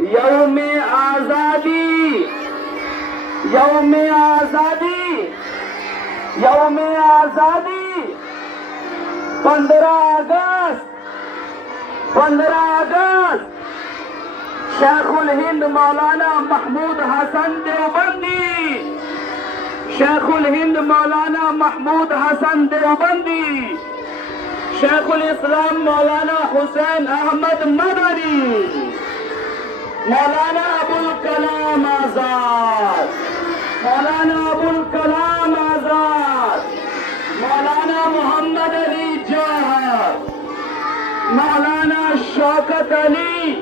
یوم آزادی، یوم آزادی، یوم آزادی، 15 اگست، 15 اگست، شیخ الہند مولانا محمود حسن دیوبندی، شیخ الہند مولانا محمود حسن دیوبندی، شیخ الاسلام مولانا حسین احمد مدنی، مولانا ابوالکلام آزاد، مولانا ابوالکلام آزاد، مولانا محمد علی جوہر، مولانا شوکت علی،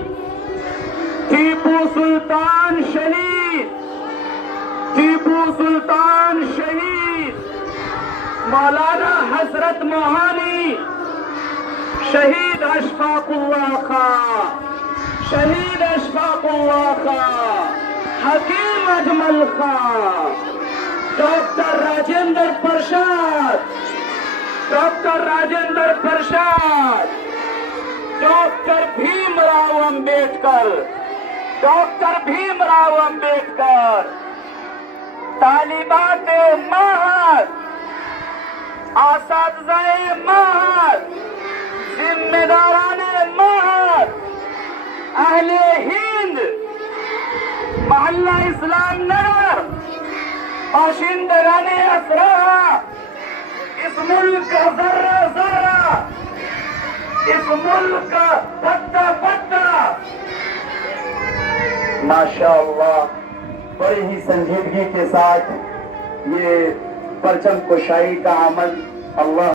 ٹیپو سلطان شہید، ٹیپو سلطان شہید، مولانا حضرت موہانی، شہید اشفاق اللہ خان، شہید Ashfaq Ullah Khan, Hakim Ajmal Khan, doctor Rajendra Prasad, doctor Rajendra Prasad, doctor Bhim Rao Ambedkar, doctor Bhim Rao Ambedkar, طالبات معہد، اساتذہ معہد، ذمہ داران معہد، اہل ہند، محلہ اسلام نگر، باشندگان اسرا، اس ملک کا ذرہ ذرہ، اس ملک کا پتا پتا، ماشاءاللہ بڑی ہی سنجیدگی کے ساتھ یہ پرچم کشائی کا عمل اللہ